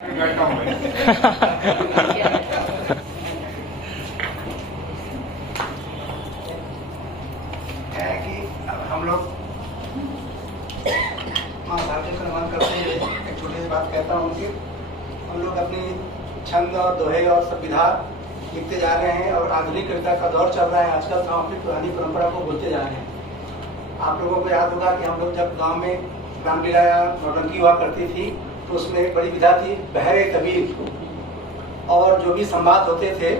बैठा हूँ मैं। है कि अब हम लोग माँ साहब जी का नमन करते हैं। एक छोटी सी बात कहता हूँ कि हम लोग अपनी छंद और दोहे और सब विधा लिखते जा रहे हैं और आधुनिक कविता का दौर चल रहा है आजकल, तो हम अपनी पुरानी परंपरा को भूलते जा रहे हैं। आप लोगों को याद होगा कि हम लोग जब गांव में रामलीला या नौटंकी हुआ करती थी तो उसमें एक बड़ी विधा थी बहरे तबीर, और जो भी संवाद होते थे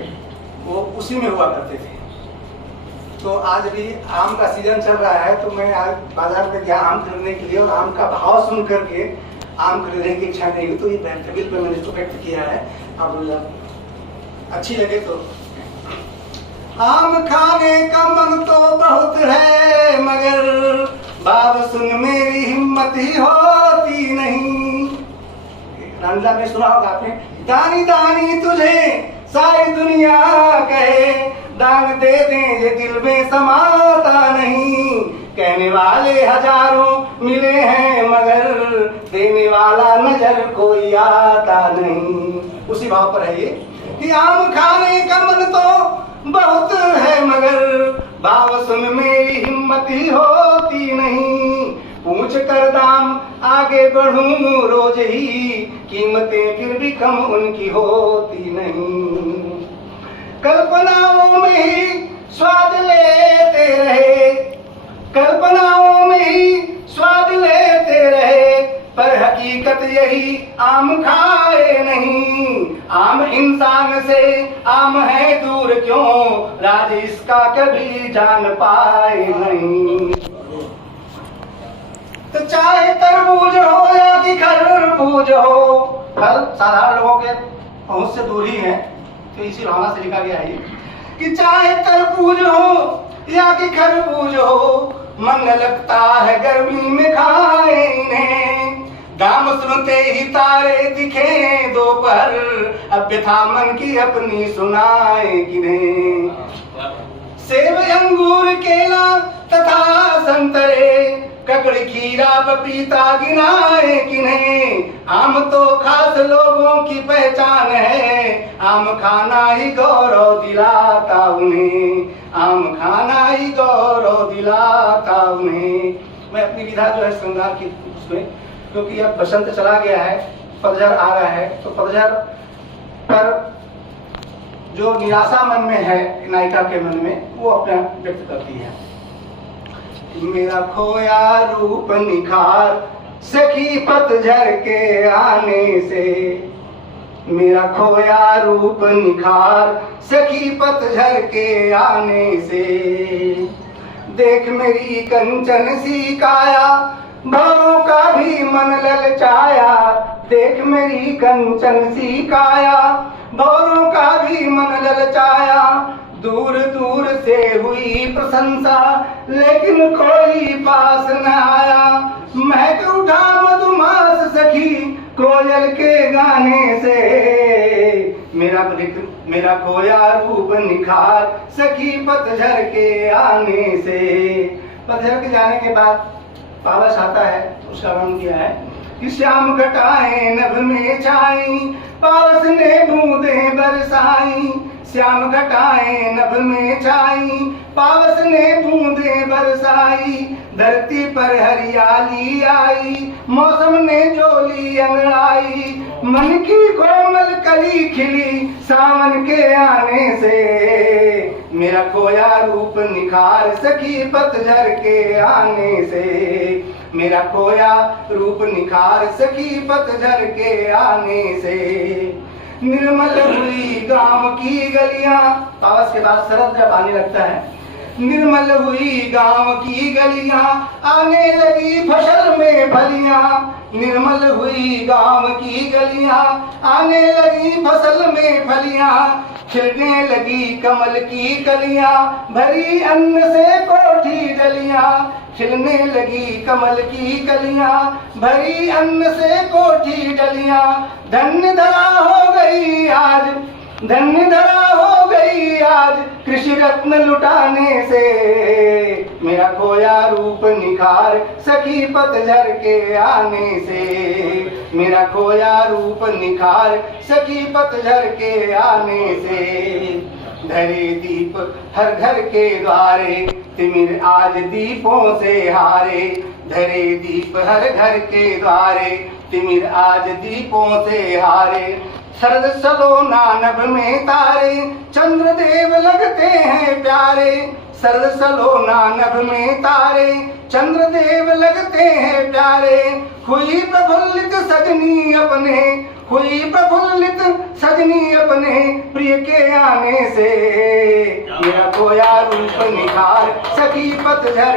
वो उसी में हुआ करते थे। तो आज भी आम का सीजन चल रहा है, तो मैं आज बाजार में गया आम खरीदने के लिए और आम का भाव सुन करके आम खरीदने की इच्छा नहीं हुई, तो ये बहरे तबीर पे मैंने इसको व्यक्त किया है। अब अच्छी लगे तो। आम खाने का मन तो बहुत है मगर बाब सुन मेरी हिम्मत ही होती नहीं। रामलीला में सुना होगा आपने, दानी दानी तुझे सारी दुनिया कहे, दान दे दे ये दिल में समाता नहीं। कहने वाले हजारों मिले हैं मगर देने वाला नजर कोई आता नहीं। उसी भाव पर है ये कि आम खाने का मन तो बहुत है मगर बाब सुन मेरी हिम्मत ही होती नहीं। पूछ कर दाम आगे बढ़ूं रोज ही, कीमतें फिर भी कम उनकी होती नहीं। कल्पनाओं में ही स्वाद लेते रहे, कल्पनाओं में ही स्वाद लेते रहे, पर हकीकत यही आम खाए नहीं। आम इंसान से आम है दूर क्यों, राज इसका कभी जान पाए नहीं। तो चाहे तरबूज हो या कि खरबूज हो, फल साधारण लोगों के पहुंच से दूर ही है, तो इसी भावना से लिखा गया है कि चाहे तरबूज हो या कि खरबूज हो, मन लगता है गर्मी में खाए इन्हें। दाम सुनते ही तारे दिखे दोपहर, अब था मन की अपनी सुनाए किन्हें। सेब अंगूर केला तथा संतरे, ककड़ी खीरा पपीता गिनाए किन्हें। आम तो खास लोगों की पहचान है, आम खाना ही गौरव दिलाता उन्हें, आम खाना ही गौरव दिलाता उन्हें। मैं अपनी विधा जो है श्रृंगार की उसमें, क्योंकि अब बसंत चला गया है, पतझड़ आ रहा है, तो पतझड़ पर जो निराशा मन में है नायिका के मन में, वो अपना व्यक्त करती है। मेरा खोया रूप निखार सखी पतझड़ के आने से, मेरा खोया रूप निखार सखी पतझड़ के आने से। देख मेरी कंचन सी काया भवों का भी मन ललचाया, देख मेरी कंचन सी काया भवों का भी मन ललचाया। दूर दूर से हुई प्रशंसा लेकिन कोई पास न आया, महक उठा मधुमास सखी कोयल के गाने से। मेरा खोया रूप निखार सखी पतझड़ के आने से। पतझड़ के जाने के बाद पावस आता है, उसका वर्णन किया है कि श्याम घटाएं नभ में छाई, पावस ने बूंदें बरसाई। श्याम घटाएं नभ में छाई, पावस ने बूंदें बरसाई। धरती पर हरियाली आई, मौसम ने जोली अंगड़ाई। मन की कोमल कली खिली सावन के आने से। मेरा खोया रूप निखार सखी पतझड़ के आने से, मेरा खोया रूप निखार सखी पतझड़ के आने से। निर्मल हुई गांव की गलियां, पावस के बाद शरद जब आने लगता है, निर्मल हुई गांव की गलियां, आने लगी फसल में फलियां। निर्मल हुई गांव की गलियां, आने लगी फसल में फलियां। खिलने लगी कमल की कलियां, भरी अन्न से कोठी डलियां। खिलने लगी कमल की कलियां, भरी अन्न से कोठी डलियां। धन्य धरा हो गई आज, धन्य धरा हो गई आज ऋषि रत्न लुटाने से मेरा खोया रूप निखार, सखी पतझर के आने से मेरा खोया रूप निखार, सखी पतझर के आने से। धरे दीप हर घर के द्वारे, तिमिर आज दीपों से हारे। धरे दीप हर घर के द्वारे, तिमिर आज दीपों से हारे। शरद सलोना नभ में तारे, चंद्रदेव लगते हैं प्यारे। शरद सलोना नभ में तारे, चंद्रदेव लगते हैं प्यारे। हुई प्रफुल्लित सजनी अपने, हुई प्रफुल्लित सजनी अपने प्रिय के आने से मेरा खोया रूप निखार, सखी पतझर